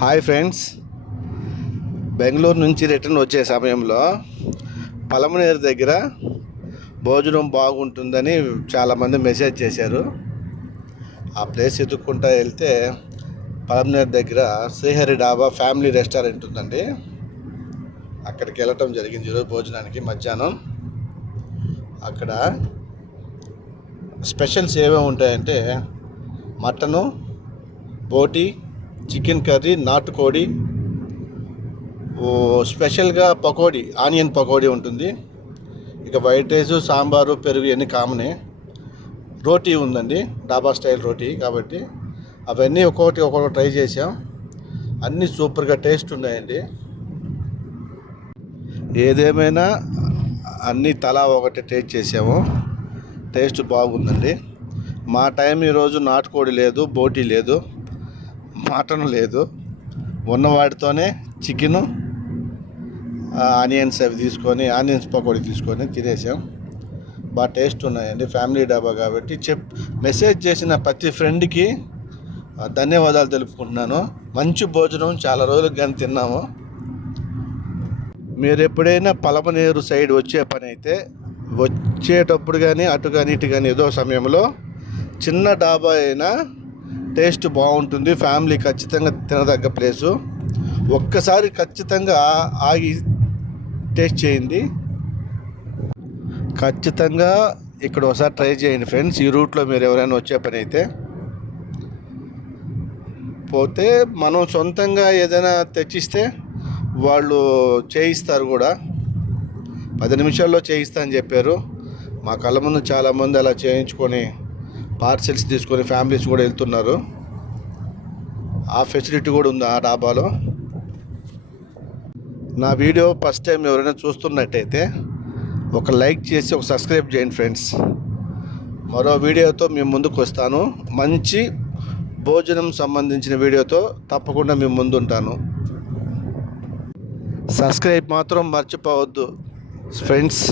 Hi friends. Bengaluru నుంచి return వచ్చే సమయంలో పలమనేరు దగ్గర భోజనం బాగుంటుందని చాలామంది మెసేజ్ చేశారు. ఆ ప్లేస్ ఎదుక్కుంటా వెళ్తే పలమనేరు దగ్గర శ్రీహరి డాబా ఫ్యామిలీ రెస్టారెంట్ ఉందండి. అక్కడికి వెళ్ళటం జరిగింది ఈరోజు భోజనానికి మధ్యాహ్నం. అక్కడ స్పెషల్స్ ఏమేమి ఉంటాయంటే మటను బోటి చికెన్ కర్రీ నాటుకోడి ఓ స్పెషల్గా పకోడీ ఆనియన్ పకోడీ ఉంటుంది. ఇక వైట్ రైస్ సాంబారు పెరుగు ఇవన్నీ కామనే. రోటీ ఉందండి డాబా స్టైల్ రోటీ కాబట్టి. అవన్నీ ఒక్కొక్కటి ఒక్కొక్కటి ట్రై చేసాం అన్నీ సూపర్గా టేస్ట్ ఉన్నాయండి. ఏదేమైనా అన్నీ తలా ఒకటి టేస్ట్ చేసాము టేస్ట్ బాగుందండి. మా టైం ఈరోజు నాటుకోడి లేదు బోటీ లేదు. మటన్ లేదు. ఉన్నవాటితోనే చికెను ఆనియన్స్ అవి తీసుకొని ఆనియన్స్ పకోడీ తీసుకొని తినేసాం. బాగా టేస్ట్ ఉన్నాయండి ఫ్యామిలీ డాబా కాబట్టి. చెప్ మెసేజ్ చేసిన ప్రతి ఫ్రెండ్కి ధన్యవాదాలు తెలుపుకుంటున్నాను. మంచి భోజనం చాలా రోజులకు కానీ తిన్నాము. మీరు ఎప్పుడైనా పలమనేరు సైడ్ వచ్చే పని అయితే వచ్చేటప్పుడు కానీ అటు కానీ ఇటు కానీ ఏదో సమయంలో చిన్న డాబా అయినా టేస్ట్ బాగుంటుంది ఫ్యామిలీ ఖచ్చితంగా తినదగ్గ ప్లేసు. ఒక్కసారి ఖచ్చితంగా ఆగి టేస్ట్ చేయండి. ఖచ్చితంగా ఇక్కడ ఒకసారి ట్రై చేయండి ఫ్రెండ్స్ ఈ రూట్లో మీరు ఎవరైనా వచ్చే పని అయితే. పోతే మనం సొంతంగా ఏదైనా తెచ్చిస్తే వాళ్ళు చేయిస్తారు కూడా. పది నిమిషాల్లో చేయిస్తా అని చెప్పారు. మా కళ్ళ ముందు చాలామంది అలా చేయించుకొని పార్సెల్స్ తీసుకొని ఫ్యామిలీస్ కూడా వెళ్తున్నారు. ఆ ఫెసిలిటీ కూడా ఉంది ఆ డాబాలో? నా వీడియో ఫస్ట్ టైం ఎవరైనా చూస్తున్నట్టయితే ఒక లైక్ చేసి ఒక సబ్స్క్రైబ్ చేయండి ఫ్రెండ్స్. మరో వీడియోతో మేము ముందుకు వస్తాను. మంచి భోజనం సంబంధించిన వీడియోతో తప్పకుండా మేము ముందు ఉంటాను సబ్స్క్రైబ్ మాత్రం మర్చిపోవద్దు ఫ్రెండ్స్.